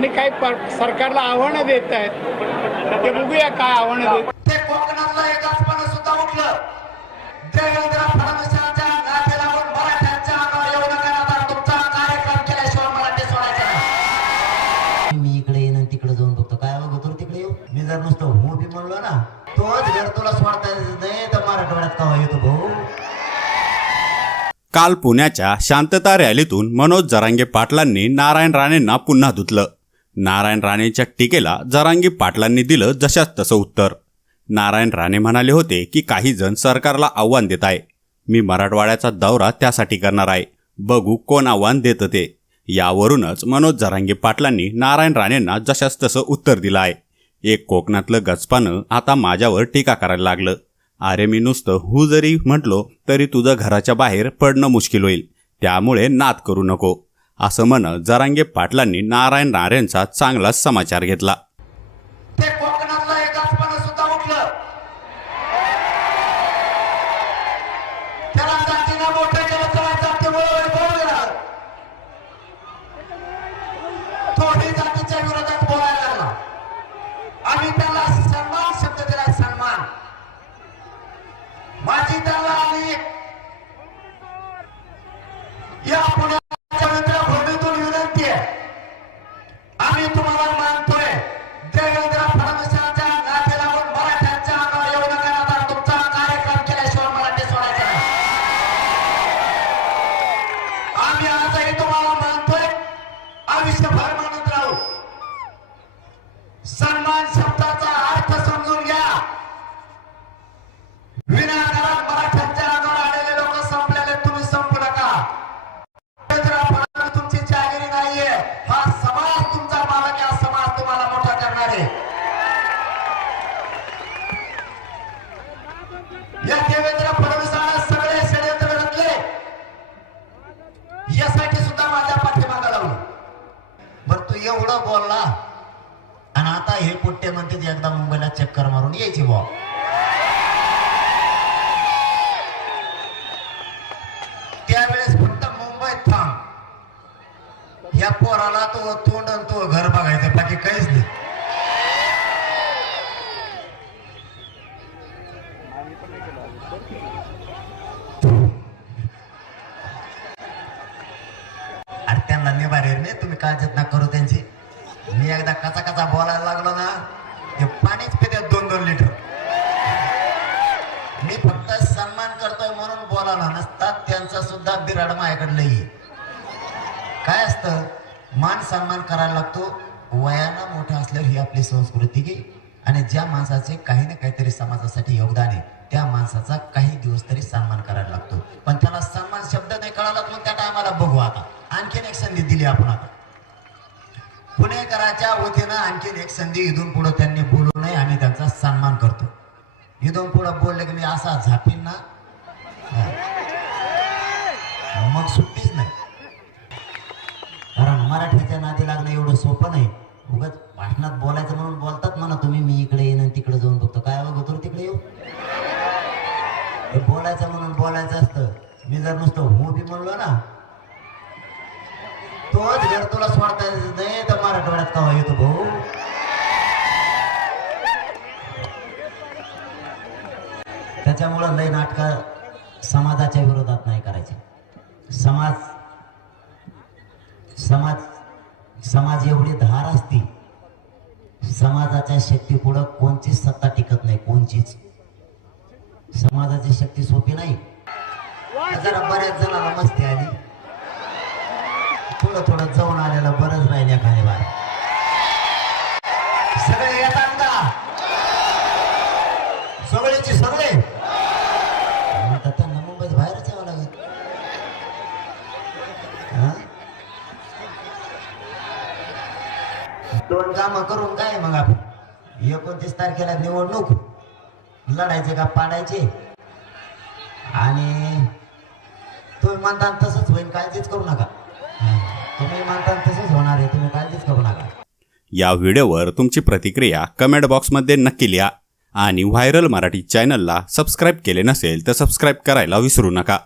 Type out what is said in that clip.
आणि काही पर- सरकारला आव्हानं देत आहेत. ते बघूया काय आव्हानं देत. मी इकडे तिकडे जाऊन बघतो. काय बघतो तिकडे येऊ? मी जर नुसतं हो बी म्हणलो ना तोच घर तुला सोडता येत नाही तर मराठवाड्यात कवा येतो भाऊ? काल पुण्याच्या शांतता रॅलीतून मनोज जरांगे पाटलांनी नारायण राणेंना पुन्हा धुतलं. नारायण राणेंच्या टीकेला जरांगी पाटलांनी दिलं जशाच तसं उत्तर. नारायण राणे म्हणाले होते की काही जण सरकारला आव्हान देत आहे. मी मराठवाड्याचा दौरा त्यासाठी करणार आहे. बघू कोण आव्हान देतं ते. यावरूनच मनोज जरांगे पाटलांनी नारायण राणेंना जशाच तसं उत्तर दिलं आहे. एक कोकणातलं गजपानं आता माझ्यावर टीका करायला लागलं. अरे मी नुसतं हू जरी म्हटलो तरी तुझं घराच्या बाहेर पडणं मुश्किल होईल. त्यामुळे नाद करू नको. असं म्हणत जरांगे पाटलांनी नारायण राणेंचा चांगलाच समाचार घेतला. या यासाठी सुद्धा माझ्या पाठीमागा लावलं. बर तू एवढं बोलला आणि आता हे पुट्टे म्हणते एकदा मुंबईला चक्कर मारून यायची बॉ निभारे तुम्ही काळजीत ना करू त्यांची. मी एकदा कचा कचा बोलायला लागलो ना ते पाणीच पितात दोन दोन लिटर. मी फक्त सन्मान करतोय म्हणून बोलायला नसतात त्यांचा सुद्धा बिराड माझ्याकडलं लई काय असतं मान सन्मान करायला लागतो वयानं मोठं असल्यावर ही आपली संस्कृती की आणि ज्या माणसाचे काही ना काहीतरी समाजासाठी योगदान आहे त्या माणसाचा काही दिवस तरी सन्मान करायला लागतो. पण त्याला सन्मान शब्द नाही कळाला तर मग त्या टायमाला बघू आता आणखीन एक संधी दिली आपण आता पुणेकराच्या वतीनं आणखीन एक संधी इथून पुढे त्यांनी बोलू नये आम्ही त्यांचा सन्मान करतो. इथून पुढे बोलले की मी असा झापीन ना. मग सुट्टीच नाही. कारण मराठीच्या नादी लागणं एवढं सोपं नाही. उगाच भाषणात बोलायचं म्हणून बोलतात म्हणा तुम्ही मी इकडे येईन आणि तिकडे जाऊन बघतो. काय हो बघतो तिकडे येऊ? हे बोलायचं म्हणून बोलायचं असतं. मी जर नुसतं हो बी म्हणलो ना तोच घर तुला सोडता त्याच्यामुळं लय नाटकं समाजाच्या विरोधात नाही करायचे. समाज समाज समाज एवढी धार असती समाजाच्या शक्ती पुढं कोणचीच सत्ता टिकत नाही कोणचीच. समाजाची शक्ती सोपी नाही. जरा बऱ्याच जणांना मस्ती आली. थोडं थोडं जाऊन आलेलं बरंच राहिल्या खाली बाहेर. सगळे येतात का? दोन कामं करून काय मग आपण? एकोणतीस तारखेला निवडणूक. लढायचे का पाडायचे? आणि तुम्ही म्हणता तसंच होईल काळजीच करू नका. तुम्ही म्हणता तसंच होणार आहे तुम्ही काळजीच करू नका. या व्हिडिओवर तुमची प्रतिक्रिया कमेंट बॉक्समध्ये नक्की लिहा आणि व्हायरल मराठी चॅनलला सबस्क्राईब केले नसेल तर सबस्क्राईब करायला विसरू नका.